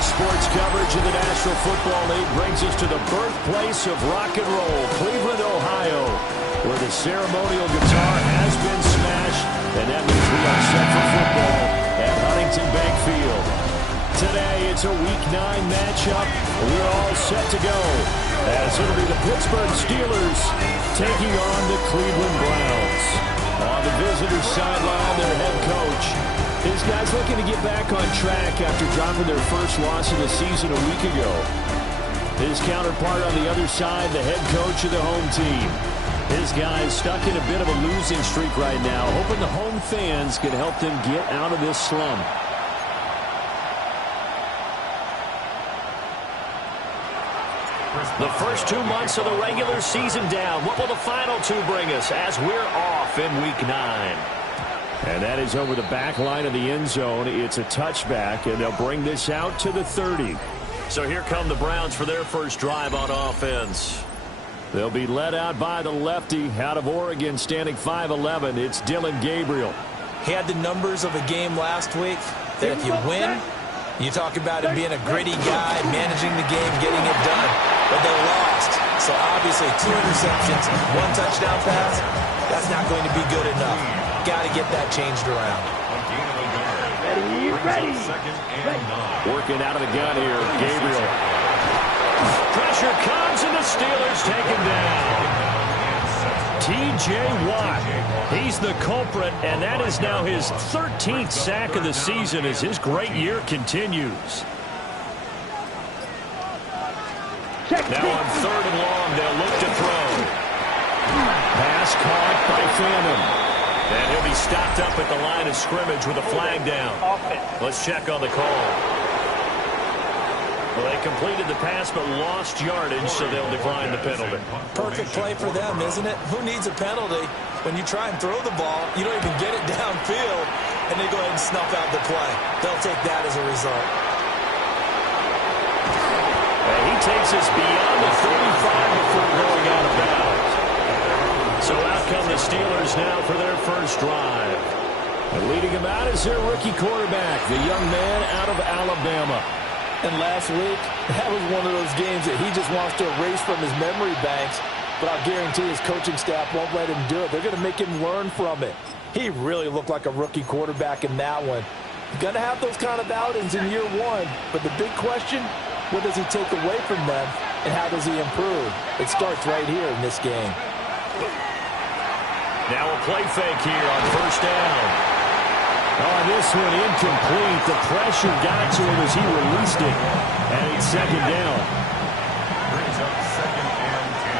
Sports coverage of the National Football League brings us to the birthplace of rock and roll, Cleveland, Ohio, where the ceremonial guitar has been smashed, and that means we are set for football at Huntington Bank Field. Today, it's a Week 9 matchup, and we're all set to go, as it'll be the Pittsburgh Steelers taking on the Cleveland Browns. On the visitors' sideline, their head coach. These guys looking to get back on track after dropping their first loss of the season a week ago. His counterpart on the other side, the head coach of the home team. His guys stuck in a bit of a losing streak right now, hoping the home fans can help them get out of this slump. The first 2 months of the regular season down. What will the final 2 bring us as we're off in Week 9? And that is over the back line of the end zone. It's a touchback, and they'll bring this out to the 30. So here come the Browns for their first drive on offense. They'll be led out by the lefty out of Oregon, standing 5'11". It's Dylan Gabriel. He had the numbers of a game last week that if you win, you talk about him being a gritty guy, managing the game, getting it done. But they lost. So obviously 2 interceptions, 1 touchdown pass, that's not going to be good enough. Got to get that changed around. Ready. Working out of the gun here, Gabriel. Pressure comes, and the Steelers take him down. T.J. Watt, he's the culprit, and that is now his 13th sack of the season as his great year continues. Now on 3rd and long, they'll look to throw. Pass caught by Phantom. And he'll be stopped up at the line of scrimmage with a flag down. Let's check on the call. Well, they completed the pass but lost yardage, so they'll decline the penalty. Perfect play for them, isn't it? Who needs a penalty? When you try and throw the ball, you don't even get it downfield, and they go ahead and snuff out the play. They'll take that as a result. And he takes us beyond the 35 before going out of bounds. So out come the Steelers now for their first drive. And leading him out is their rookie quarterback, the young man out of Alabama. And last week, that was one of those games that he just wants to erase from his memory banks. But I'll guarantee his coaching staff won't let him do it. They're going to make him learn from it. He really looked like a rookie quarterback in that one. Going to have those kind of outings in year 1. But the big question, what does he take away from them, and how does he improve? It starts right here in this game. Now a play fake here on 1st down. Oh, this one incomplete. The pressure got to him as he released it. And it's 2nd down. Brings up 2nd and 10.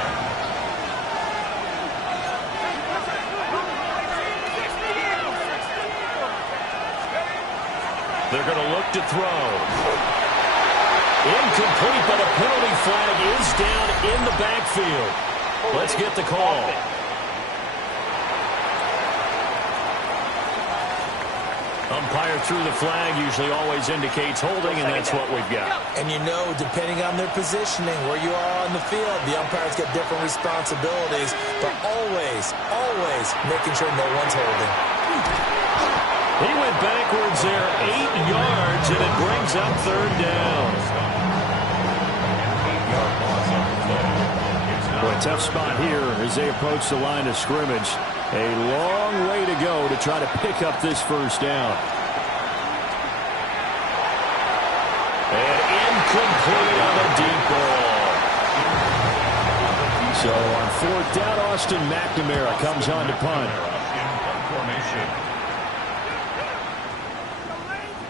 They're going to look to throw. Incomplete, but a penalty flag is down in the backfield. Let's get the call. Umpire threw the flag, usually always indicates holding, and that's what we've got. And you know, depending on their positioning, where you are on the field, the umpires get different responsibilities, but always making sure no one's holding. He went backwards there 8 yards, and it brings up 3rd down. Boy, tough spot here as they approach the line of scrimmage. A long way to go to try to pick up this 1st down. And incomplete on a deep ball. So on 4th down, Austin McNamara comes on to punt.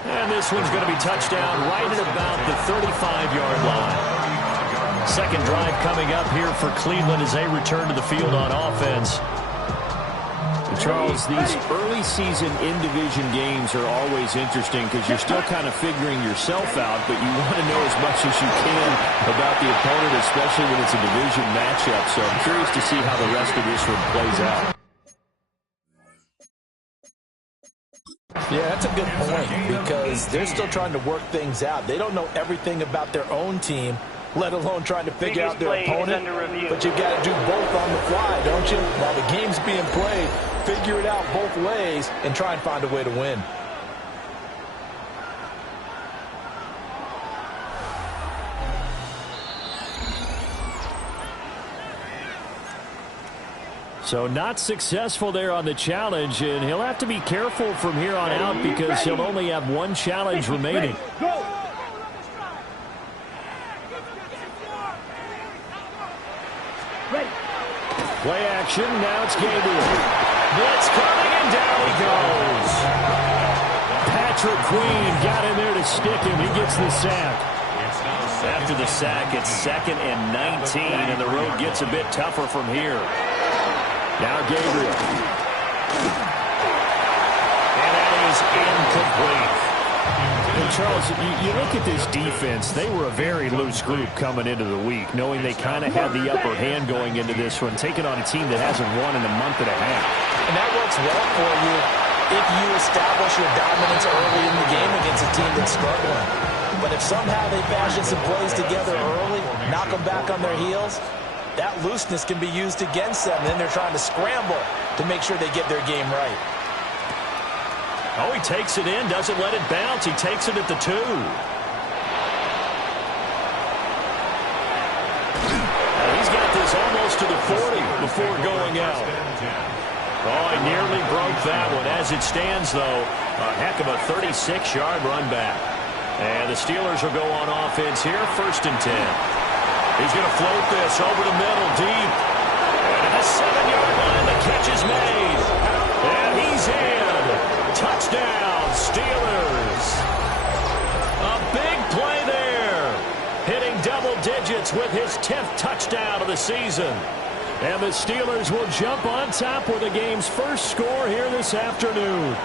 And this one's going to be touchdown right at about the 35-yard line. 2nd drive coming up here for Cleveland as they return to the field on offense. Charles, these early season in-division games are always interesting because you're still kind of figuring yourself out, but you want to know as much as you can about the opponent, especially when it's a division matchup. So I'm curious to see how the rest of this one plays out. Yeah, that's a good point because they're still trying to work things out. They don't know everything about their own team, let alone trying to figure out their opponent. But you've got to do both on the fly, don't you? While the game's being played, figure it out both ways and try and find a way to win. So not successful there on the challenge, and he'll have to be careful from here on out because he'll only have one challenge remaining. Play action, now it's Gabriel. Blitz coming, and down he goes. Patrick Queen got in there to stick him. He gets the sack. After the sack, it's 2nd and 19, and the road gets a bit tougher from here. Now Gabriel. And that is incomplete. And Charles, you look at this defense, they were a very loose group coming into the week, knowing they kind of had the upper hand going into this one, taking on a team that hasn't won in a month and a half. And that works well for you if you establish your dominance early in the game against a team that's struggling. But if somehow they fashion some plays together early, knock them back on their heels, that looseness can be used against them. Then they're trying to scramble to make sure they get their game right. Oh, he takes it in, doesn't let it bounce. He takes it at the 2. He's got this almost to the 40 before going out. Oh, he nearly broke that one. As it stands, though, a heck of a 36-yard run back. And the Steelers will go on offense here, 1st and 10. He's going to float this over the middle, deep. And at the 7-yard line, the catch is made. And he's in. Touchdown, Steelers. A big play there. Hitting double digits with his 10th touchdown of the season. And the Steelers will jump on top with the game's first score here this afternoon.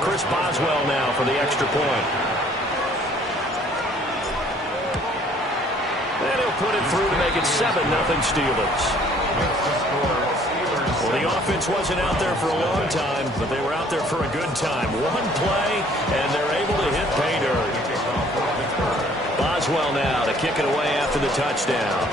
Chris Boswell now for the extra point. And he'll put it through to make it 7-0 Steelers. Well, the offense wasn't out there for a long time, but they were out there for a good time. One play, and they're able to hit pay dirt. Boswell now to kick it away after the touchdown.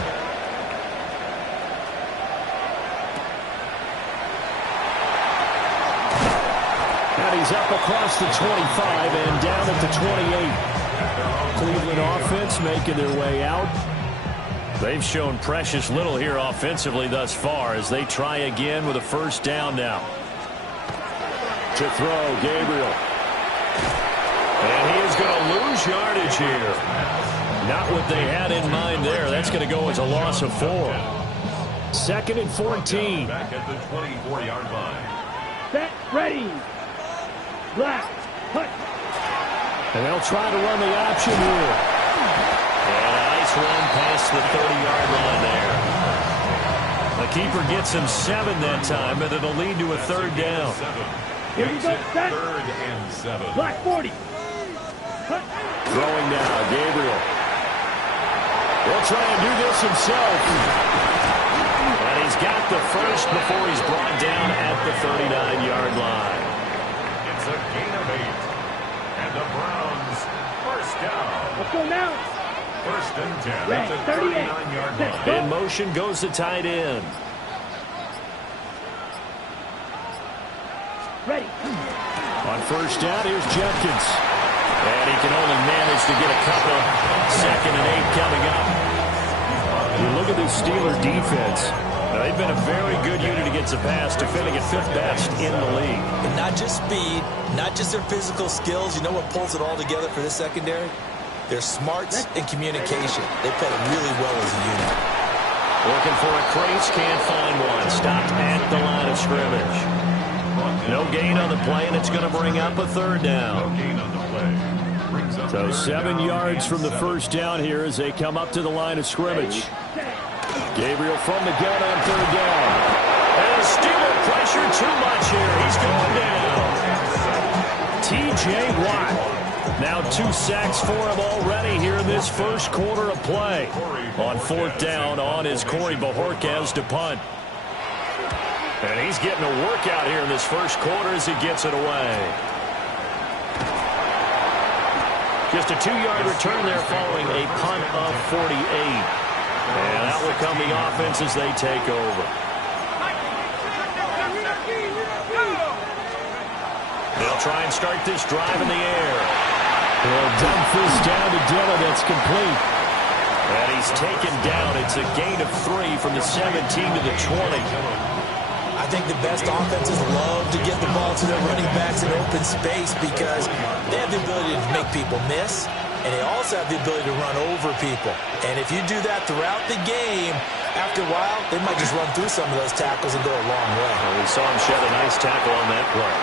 And he's up across the 25 and down at the 28. Cleveland offense making their way out. They've shown precious little here offensively thus far as they try again with a 1st down now. To throw, Gabriel. And he is going to lose yardage here. Not what they had in mind there. That's going to go as a loss of 4. 2nd and 14. Back at the 24-yard line. Set, ready. Black, cut. And they'll try to run the option here. And a nice run past the 30-yard line there. The keeper gets him 7 that time, but it'll lead to a 3rd down. Here we go, set. 3rd and 7. Black 40. Cut. Throwing now, Gabriel. He'll try and do this himself. And he's got the first before he's brought down at the 39-yard line. It's a gain of 8. And the Browns, 1st down. Let's go now. 1st and 10 Red, at the 38. 39-yard Set. line. In motion goes the tight end. Ready. On 1st down, here's Jenkins. And he can only manage to get a couple. 2nd and 8 coming up. You look at this Steeler defense. They've been a very good unit against the pass, defending at 5th best in the league. And not just speed, not just their physical skills. You know what pulls it all together for this secondary? Their smarts and communication. They play really well as a unit. Looking for a crease, can't find one. Stopped at the line of scrimmage. No gain on the play, and it's going to bring up a 3rd down. No gain on the play. Brings up So 3rd 7 down yards and from the 7. 1st down here as they come up to the line of scrimmage. Gabriel from the gun on 3rd down. And a Steeler T.J. Watt. Now 2 sacks for him already here in this first quarter of play. On 4th down, on is Corey Bajorquez to punt. And he's getting a workout here in this first quarter as he gets it away. Just a 2-yard return there following a punt of 48. And that will come the offense as they take over. They'll try and start this drive in the air. Well, dump this down to Dillon. That's complete. And he's taken down. It's a gain of 3 from the 17 to the 20. I think the best offenses love to get the ball to their running backs in open space because they have the ability to make people miss, and they also have the ability to run over people. And if you do that throughout the game, after a while, they might just run through some of those tackles and go a long way. Well, we saw him shed a nice tackle on that play.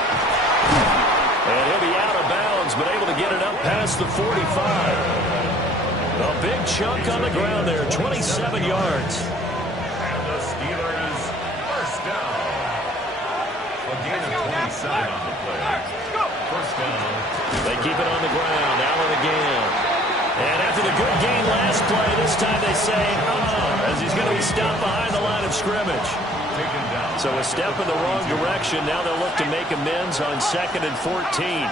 And he'll be out of bounds, but able to get it up past the 45. A big chunk on the ground there, 27 yards. And the Steelers first down. A gain of 27 on the play. First down. They keep it on the ground. Allen again. And after the good game last play, this time they say, as he's going to be stopped behind the line of scrimmage. So a step in the wrong direction. Now they'll look to make amends on 2nd and 14.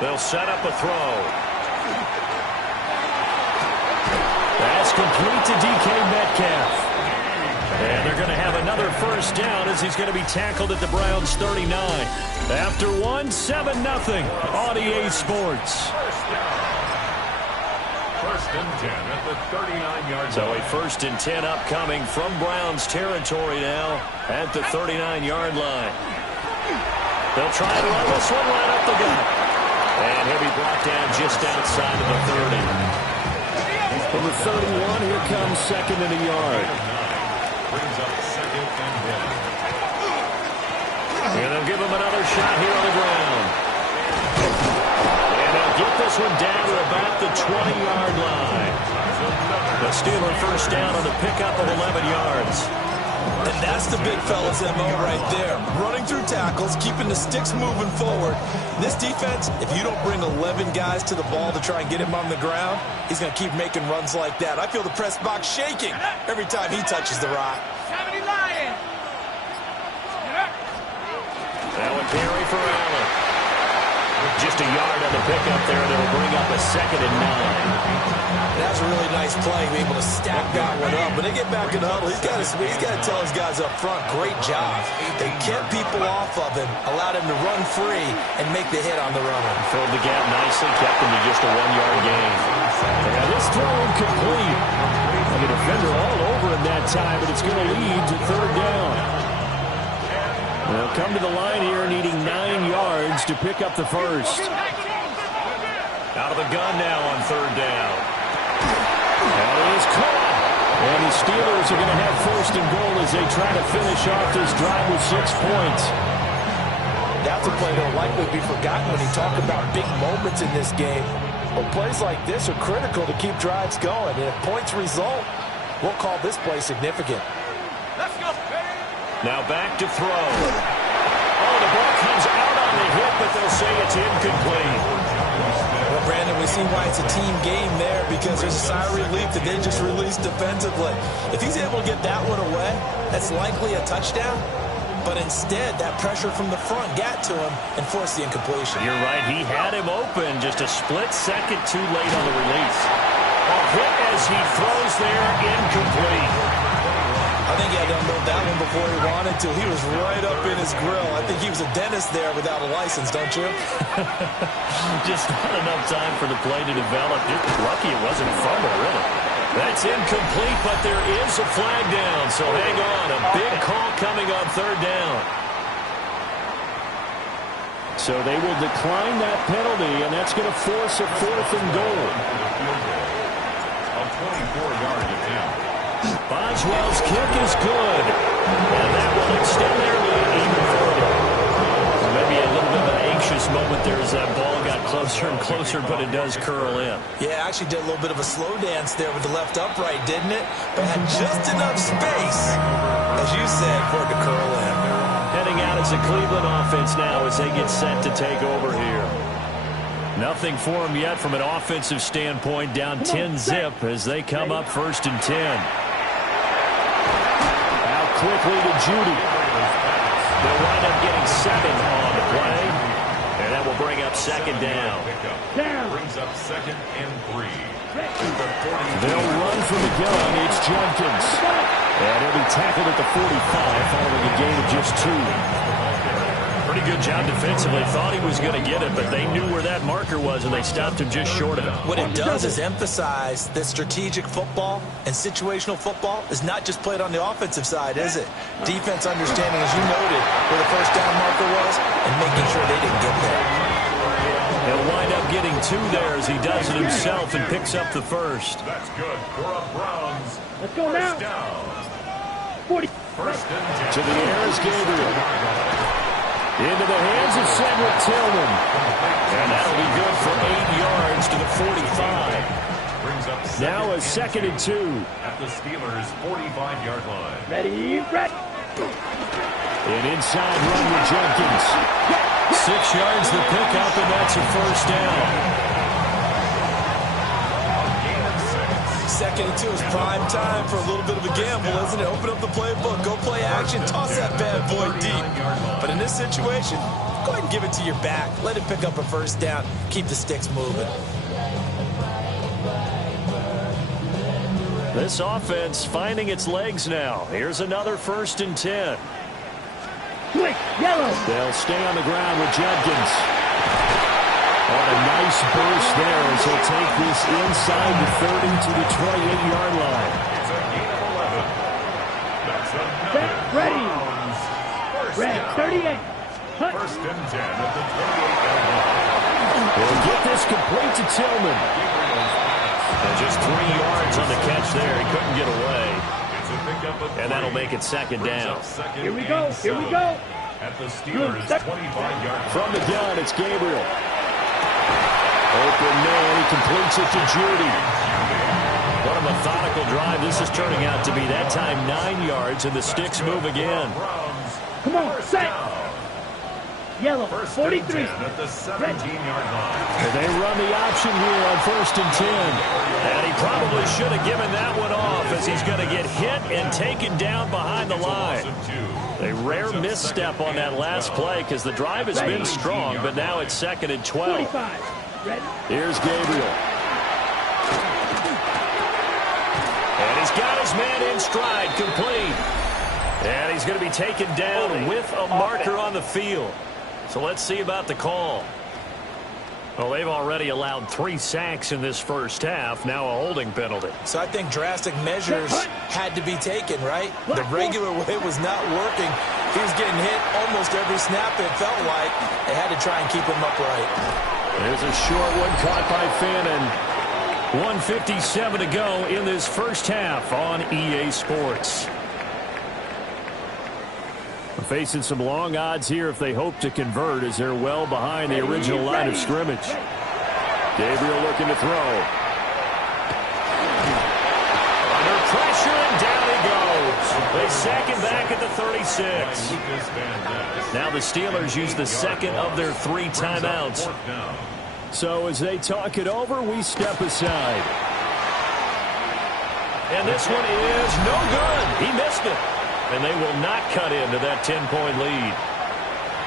They'll set up a throw. That's complete to DK Metcalf. And they're going to have another first down as he's going to be tackled at the Browns' 39. After 1, 7-0 on EA Sports. First and 10 at the 39-yard line. So a 1st and 10 upcoming from Browns territory now at the 39-yard line. They'll try to run this one right up the gut. And he'll be brought down just outside of the 30. From the 31, here comes 2nd and a yard. Brings up 2nd and 10. And they'll give him another shot here on the ground. And they'll get this one down to about the 20-yard line. The Steeler first down on the pickup of 11 yards. And that's the big fella's MO right there. Running through tackles, keeping the sticks moving forward. This defense, if you don't bring 11 guys to the ball to try and get him on the ground, he's going to keep making runs like that. I feel the press box shaking every time he touches the rock. Allen carry for Allen. Just a yard on the pickup there. That'll bring up a 2nd and 9. That's a really nice play, being able to stack that one up. When they get back in the huddle, he's got to tell his guys up front, great job. They kept people off of him, allowed him to run free, and make the hit on the runner. Filled the gap nicely, kept him to just a 1-yard gain. And this throw incomplete. And the defender all over him that time, but it's going to lead to 3rd down. They'll come to the line here needing 9 yards to pick up the first. Out of the gun now on 3rd down. That is caught. And the Steelers are going to have 1st and goal as they try to finish off this drive with 6 points. That's a play that will likely be forgotten when you talk about big moments in this game. But plays like this are critical to keep drives going. And if points result, we'll call this play significant. Let's go. Now back to throw. Oh, the ball comes out on the hit, but they'll say it's incomplete. Well, Brandon, we see why it's a team game there because there's a sigh of relief that they just released defensively. If he's able to get that one away, that's likely a touchdown. But instead, that pressure from the front got to him and forced the incompletion. You're right. He had him open just a split second too late on the release. A hit as he throws there, incomplete. I think he had to unload that one before he wanted to. He was right up in his grill. I think he was a dentist there without a license, don't you? Just not enough time for the play to develop. Just lucky it wasn't a fumble, really. That's incomplete, but there is a flag down, so hang on. A big call coming on 3rd down. So they will decline that penalty, and that's going to force a 4th and goal. A 24-yard attempt. Boswell's kick is good. And that will extend their lead even further. Maybe a little bit of an anxious moment there as that ball got closer and closer, but it does curl in. Yeah, actually did a little bit of a slow dance there with the left upright, didn't it? But had just enough space, as you said, for it to curl in. Heading out, it's the Cleveland offense now as they get set to take over here. Nothing for them yet from an offensive standpoint. Down 10-zip as they come up 1st and 10. Now quickly to Judy. They'll wind up getting 7 on the play. And that will bring up 2nd down. Brings up 2nd and 3. They'll run from the gun. It's Jenkins. And he'll be tackled at the 45 following a gain of just 2. Pretty good job defensively. Thought he was going to get it, but they knew where that marker was, and they stopped him just short of it. What it does is emphasize that strategic football and situational football is not just played on the offensive side, is it? Defense understanding, as you noted, where the 1st down marker was and making sure they didn't get there. He'll wind up getting 2 there as he does it himself and picks up the 1st. That's good for a Browns. Let's go now. 1st down. 40. 1st and 10. To the air is Gabriel. Into the hands of Cedric Tillman. And that'll be good for 8 yards to the 45. Brings up Now a 2nd and 2. at the Steelers' 45-yard line. Ready, ready. An inside run with Jenkins. 6 yards the pickup, and that's a 1st down. Gain of 6. 2nd and 2 is prime time for a little bit of a gamble, isn't it? Open up the playbook, go play action, toss that bad boy deep. But in this situation, go ahead and give it to your back. Let him pick up a 1st down. Keep the sticks moving. This offense finding its legs now. Here's another 1st and 10. Quick, yellow. They'll stay on the ground with Jenkins. On a nice burst there as he'll take this inside the 30 to the 28-yard line. It's a gain of 11. That's another Set, ready. Browns. 1st Red, down. 38. Hut. 1st and 10 at the 28-yard line. They'll get this complete to Tillman. And just 3 yards on the catch there. He couldn't get away. It's a pickup of 3. And that'll make it 2nd Brings down. up 2nd Here we go, and here we 7 go. At the Steelers' 25-yard line. From the gun, it's Gabriel. Open man, he completes it to Judy. What a methodical drive this is turning out to be. That time 9 yards, and the sticks move again. Browns. Come on, set. Yellow, 1st 43. and 10 at the 17-yard line. And they run the option here on 1st and 10. And he probably should have given that one off as he's going to get hit and taken down behind the line. A rare misstep on that last play because the drive has been strong, but now it's 2nd and 12. 45. Ready. Here's Gabriel. And he's got his man in stride, complete. And he's going to be taken down with a marker on the field. So let's see about the call. Well, they've already allowed 3 sacks in this 1st half. Now a holding penalty. So I think drastic measures had to be taken, right? The regular way was not working. He was getting hit almost every snap, it felt like. They had to try and keep him upright. There's a short one caught by Fannin. 1:57 to go in this 1st half on EA Sports. Facing some long odds here if they hope to convert as they're well behind the original line of scrimmage. Gabriel looking to throw. Under pressure, and down he goes. They sack him back at the 36. Now the Steelers use the 2nd of their 3 timeouts. So as they talk it over, we step aside. And this one is no good. He missed it. And they will not cut into that 10-point lead.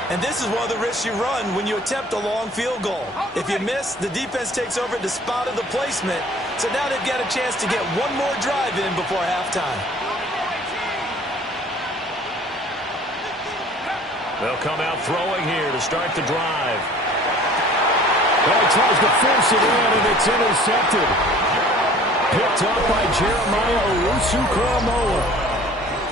And this is one of the risks you run when you attempt a long field goal. If you miss, the defense takes over at the spot of the placement. So now they've got a chance to get one more drive in before halftime. They'll come out throwing here to start the drive. Well, he tries to force it in, and it's intercepted. Picked up by Jeremiah Owusu-Koramoah.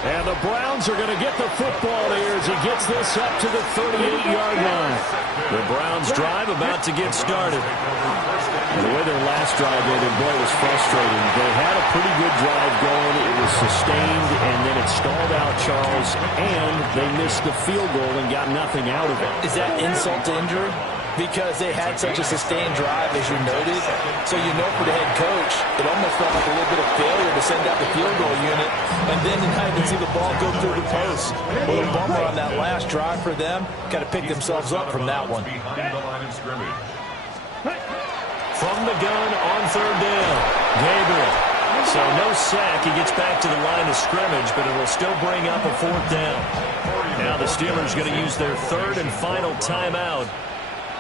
And the Browns are going to get the football here as he gets this up to the 38-yard line. The Browns drive about to get started. And the way their last drive ended, boy, it was frustrating. They had a pretty good drive going. It was sustained, and then it stalled out, Charles, and they missed the field goal and got nothing out of it. Is that insult to injury? because they had such a sustained drive, as you noted. So you know for the head coach, it almost felt like a little bit of failure to send out the field goal unit and then to not even see the ball go through the post. Well, a bummer on that last drive for them. Got to pick themselves up from that one. Behind the line of scrimmage. From the gun on third down, Gabriel. So no sack. He gets back to the line of scrimmage, but it will still bring up a fourth down. Now the Steelers going to use their third and final timeout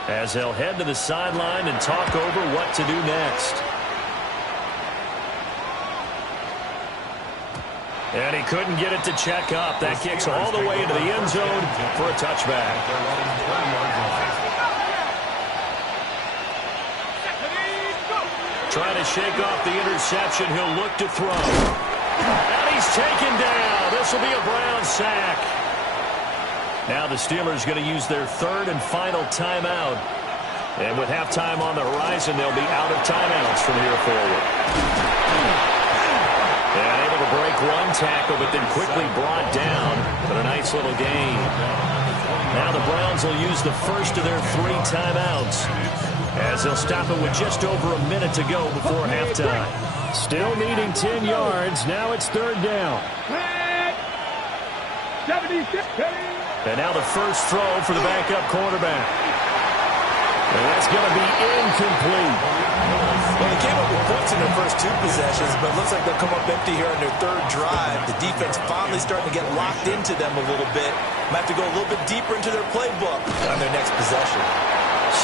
as they'll head to the sideline and talk over what to do next. And he couldn't get it to check up. That kicks all the way into the end zone for a touchback. Trying to shake off the interception. He'll look to throw. And he's taken down. This will be a Brown sack. Now the Steelers going to use their third and final timeout. And with halftime on the horizon, they'll be out of timeouts from here forward. And able to break one tackle, but then quickly brought down. But a nice little gain. Now the Browns will use the first of their three timeouts, as they'll stop it with just over a minute to go before halftime. Still needing 10 yards. Now it's third down. 76. And now the first throw for the backup quarterback. And that's going to be incomplete. Well, they came up with points in their first two possessions, but it looks like they'll come up empty here on their third drive. The defense finally starting to get locked into them a little bit. Might have to go a little bit deeper into their playbook on their next possession.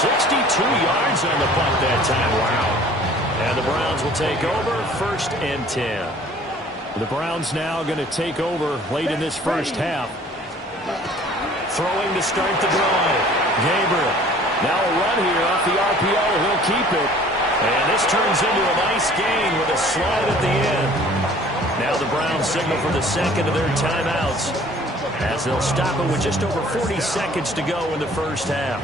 62 yards on the punt that time. Wow. And the Browns will take over, first and 10. The Browns now going to take over late in this first half. Throwing to start the drive. Gabriel. Now a run here off the RPO. He'll keep it. And this turns into a nice gain with a slide at the end. Now the Browns signal for the second of their timeouts, as they'll stop it with just over 40 seconds to go in the first half.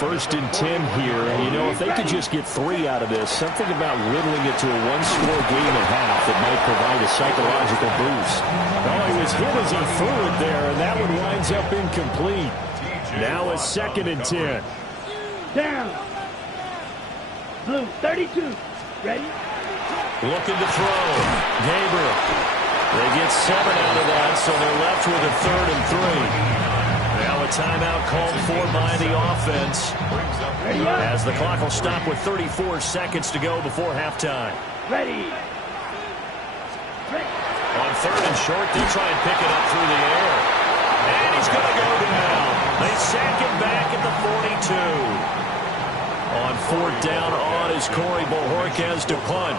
First and 10 here. And, you know, if they could just get 3 out of this, something about whittling it to a one-score game at half that might provide a psychological boost. Oh, he was hit as he threw it there, and that one winds up incomplete. Now a second and 10. Down. Blue, 32. Ready? Looking to throw. Gabriel. They get 7 out of that, so they're left with a third and 3. Now a timeout called for by the offense, as the clock will stop with 34 seconds to go before halftime. Ready. On third and short, they'll try and pick it up through the air. And he's going to go down. They sack him back at the 42. On fourth down, on is Corey Bojorquez to punt.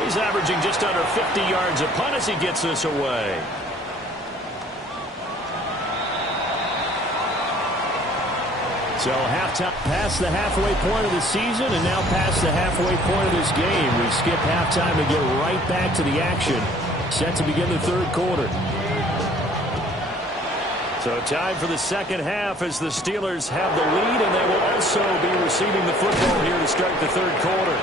He's averaging just under 50 yards a punt as he gets this away. So halftime, past the halfway point of the season, and now past the halfway point of this game. We skip halftime to get right back to the action. Set to begin the third quarter. So time for the second half as the Steelers have the lead, and they will also be receiving the football here to start the third quarter.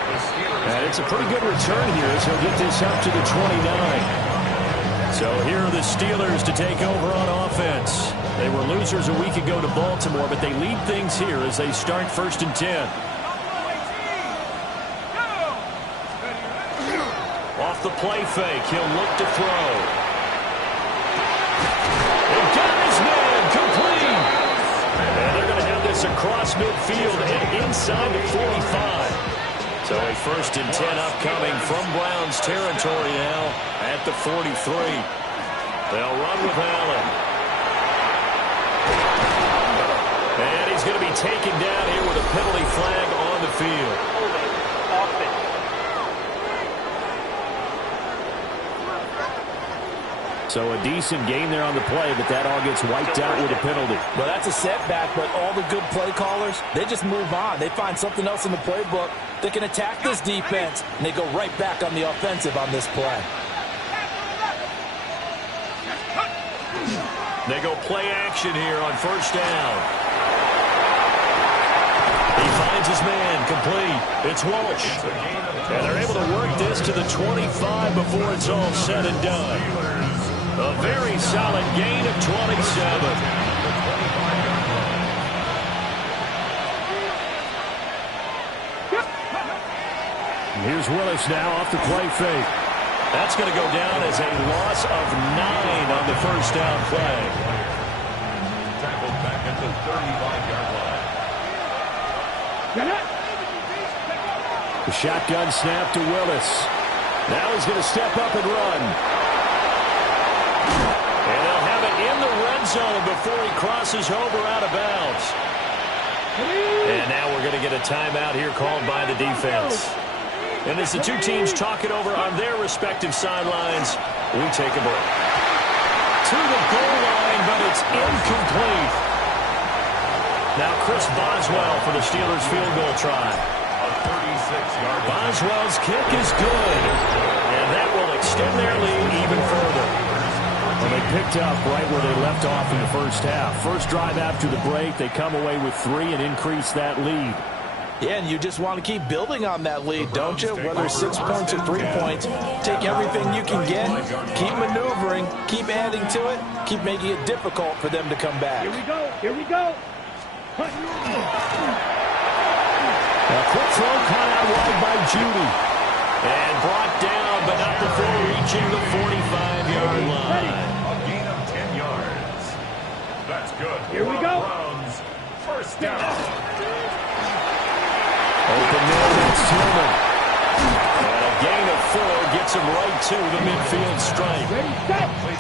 And it's a pretty good return here as he'll get this up to the 29. So here are the Steelers to take over on offense. They were losers a week ago to Baltimore, but they lead things here as they start first and 10. Off the play fake, he'll look to throw. Across midfield and inside the 45. So a first and 10 upcoming from Browns territory now at the 43. They'll run with Allen. And he's going to be taken down here with a penalty flag on the field. So a decent game there on the play, but that all gets wiped out with a penalty. Well, that's a setback, but all the good play callers, they just move on. They find something else in the playbook that can attack this defense, and they go right back on the offensive on this play. They go play action here on first down. He finds his man, complete. It's Walsh. And they're able to work this to the 25 before it's all said and done. A very solid gain of 27. Here's Willis now off the play fake. That's going to go down as a loss of 9 on the first down play. Tackled back at the 35-yard line. The shotgun snap to Willis. Now he's going to step up and run. And they'll have it in the red zone before he crosses over out of bounds. And now we're going to get a timeout here called by the defense. And as the two teams talk it over on their respective sidelines, we take a break. To the goal line, but it's incomplete. Now Chris Boswell for the Steelers field goal try. A 36-yard. Boswell's kick is good. And that will extend their lead even further. Well, they picked up right where they left off in the first half. First drive after the break, they come away with 3 and increase that lead. Yeah, and you just want to keep building on that lead, don't you? Whether it's 6 points or 3 points, take everything you can get, keep maneuvering, keep adding to it, keep making it difficult for them to come back. Here we go. Here we go. A quick throw caught out wide by Judy. And brought down, but not before reaching the 45-yard line. A gain of 10 yards. That's good. Here we go. Browns. First down. Open middle, that's Tillman. And a gain of 4 gets him right to the midfield stripe.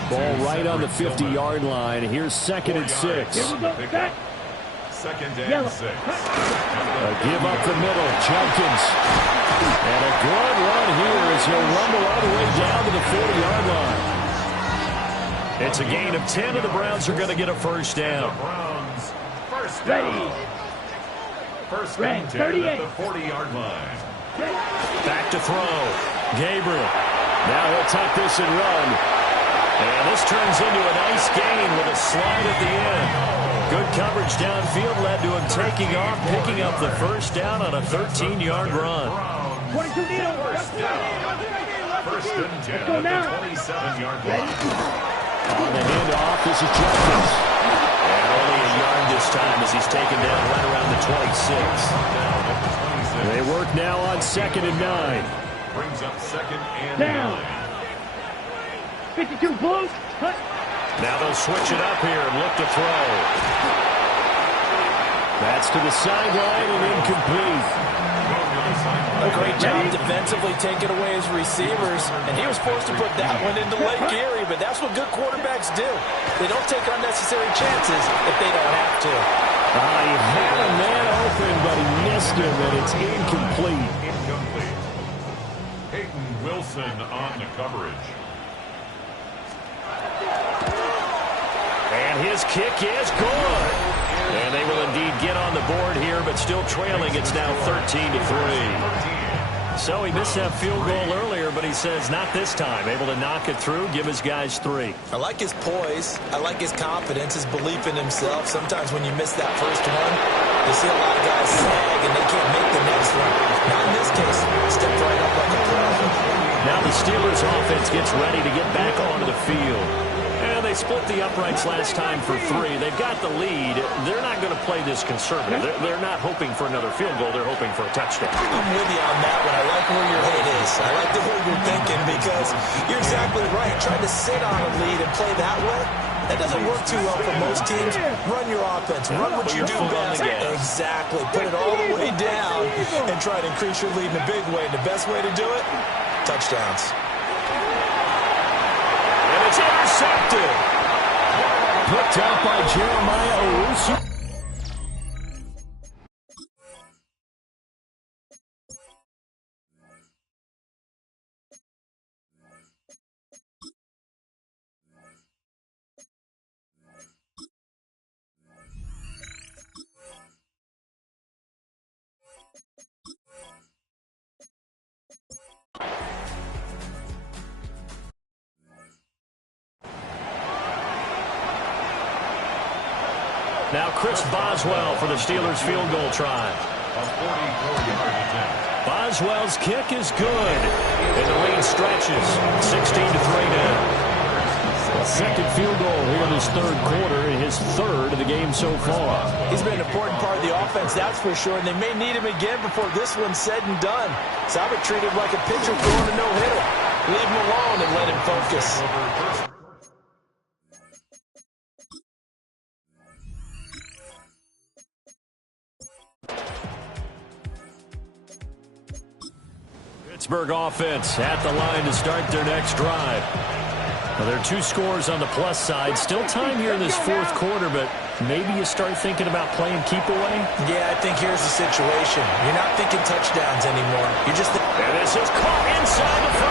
Ball right on the 50-yard line. Here's 2nd and 6. Here we go. Set. 2nd and 6. A give up the middle, Jenkins. And a good run here as he'll rumble all the way down to the 40-yard line. It's a gain of 10, and the Browns are going to get a first down. The Browns. First down. Ready. First and 10 at the 40-yard line. Back to throw. Gabriel. Now he'll tuck this and run. And this turns into a nice gain with a slide at the end. Good coverage downfield led to him taking off, picking up the first down on a 13-yard run. 22 needle. First down. First and 10 at the 27-yard line. On the handoff, this is Jenkins. And only a yard this time as he's taken down right around the 26. They work now on 2nd and 9. Brings up 2nd and Down. 9. 52 Blues. Cut. Now they'll switch it up here and look to throw. That's to the sideline and incomplete. A great job defensively taking away his receivers, and he was forced to put that one into Lake Erie, but that's what good quarterbacks do. They don't take unnecessary chances if they don't have to. He had a man open, but he missed him, and it's incomplete. Incomplete. Peyton Wilson on the coverage. And his kick is good. And they will indeed get on the board here, but still trailing. It's now 13-3. So he missed that field goal earlier, but he says not this time. Able to knock it through, give his guys 3. I like his poise. I like his confidence, his belief in himself. Sometimes when you miss that first one, you see a lot of guys sag and they can't make the next one. Not in this case. Stepped right up like a pro. Now the Steelers offense gets ready to get back onto the field. And they split the uprights last time for 3. They've got the lead. They're not going to play this conservative. They're not hoping for another field goal. They're hoping for a touchdown. I'm with you on that one. I like where your head is. I like the way you're thinking because you're exactly right. Trying to sit on a lead and play that way, that doesn't work too well for most teams. Run your offense. Run what you do best. Exactly. Put it all the way down and try to increase your lead in a big way. And the best way to do it, touchdowns. And it's intercepted. Picked up by Jeremiah Owusu. Now Chris Boswell for the Steelers field goal try. A 44-yard attempt. Boswell's kick is good. And the lead stretches. 16-3 now. A second field goal here in his third quarter, and his third of the game so far. He's been an important part of the offense, that's for sure, and they may need him again before this one's said and done. So I would treat him like a pitcher throwing a no-hitter. Leave him alone and let him focus. Pittsburgh offense at the line to start their next drive. Well, there are 2 scores on the plus side. Still time here in this fourth quarter, but maybe you start thinking about playing keep away? Yeah, I think here's the situation. You're not thinking touchdowns anymore. You're just and this is caught inside the 5.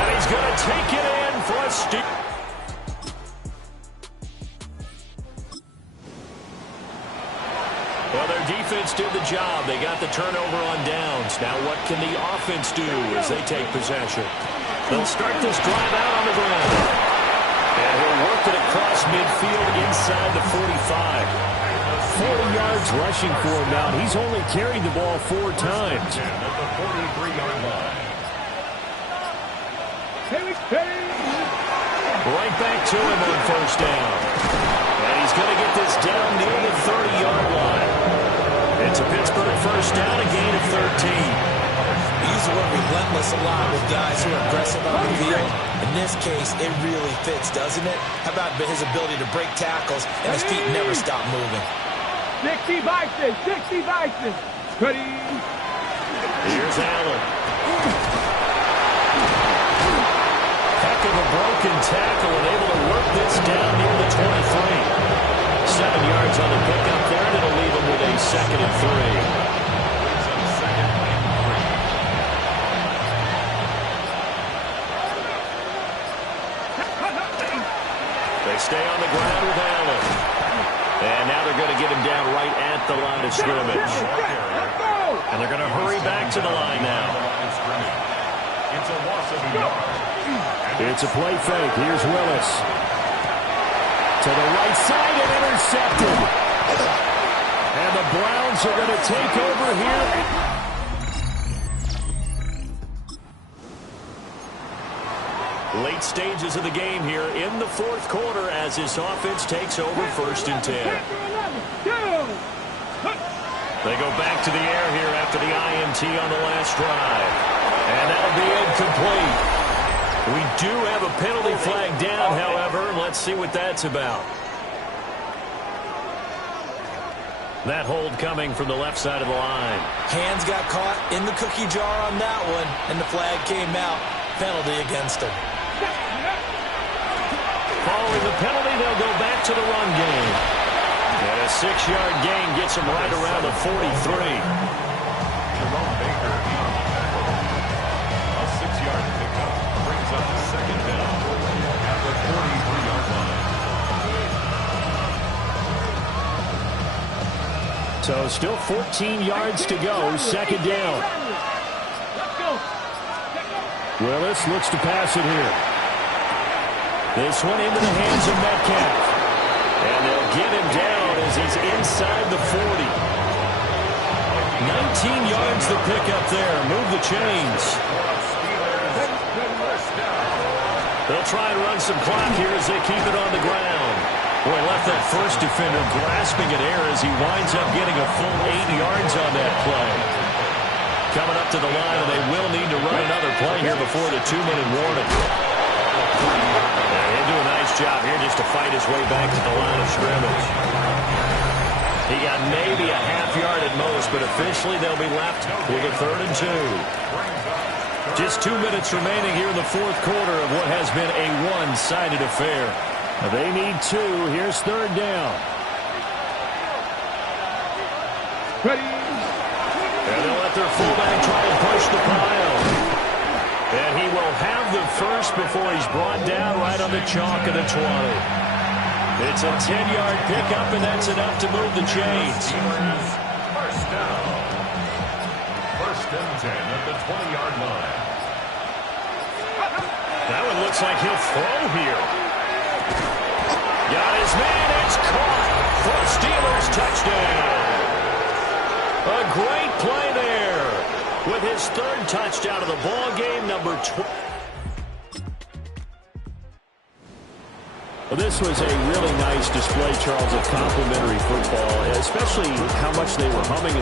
And he's going to take it in for a steal. Well, their defense did the job. They got the turnover on downs. Now what can the offense do as they take possession? They'll start this drive out on the ground. And he'll work it across midfield inside the 45. 40 yards rushing for him now. He's only carried the ball 4 times. At the 43-yard line. Right back to him on first down. And he's going to get this down near the 30-yard line. It's a Pittsburgh first down, a gain of 13. We use the word relentless a lot with guys who are aggressive on the field. In this case, it really fits, doesn't it? How about his ability to break tackles and his feet never stop moving? 60 Vices, 60 Vices. Ready. Here's Allen. Heck of a broken tackle and able to work this down near the 23. 7 yards on the pickup there, and it'll leave him with a 2nd and 3. They stay on the ground with Allen. And now they're going to get him down right at the line of scrimmage. And they're going to hurry back to the line now. It's a loss of a yard. It's a play fake. Here's Willis. To the right side and intercepted. And the Browns are going to take over here. Late stages of the game here in the fourth quarter as this offense takes over 1st and 10. They go back to the air here after the INT on the last drive. And that'll be incomplete. We do have a penalty flag down, however. Let's see what that's about. That hold coming from the left side of the line. Hands got caught in the cookie jar on that one, and the flag came out. Penalty against him. Following the penalty, they'll go back to the run game. And a 6-yard gain gets them right around the 43. Jerome Baker on the tackle. A 6-yard pickup brings up the 2nd down at the 43-yard line. So still 14 yards to go, 2nd down. Willis looks to pass it here. This one into the hands of Metcalf. And they'll get him down as he's inside the 40. 19 yards the pickup there. Move the chains. They'll try and run some clock here as they keep it on the ground. Boy, left that first defender grasping at air as he winds up getting a full 8 yards on that play. Coming up to the line, and they will need to run another play here before the 2-minute warning. He'll do a nice job here just to fight his way back to the line of scrimmage. He got maybe a half yard at most, but officially they'll be left with a 3rd and 2. Just 2 minutes remaining here in the fourth quarter of what has been a one-sided affair. They need 2. Here's 3rd down. Ready. And they'll let their fullback try and push the pile. And he will have the first before he's brought down right on the chalk of the 20. It's a 10-yard pickup, and that's enough to move the chains. First down. 1st and 10 at the 20-yard line. That one looks like he'll throw here. Got his man. It's caught for a Steelers touchdown. A great play there with his 3rd touchdown of the ball game, number 12. Well, this was a really nice display, Charles, of complimentary football, especially how much they were humming in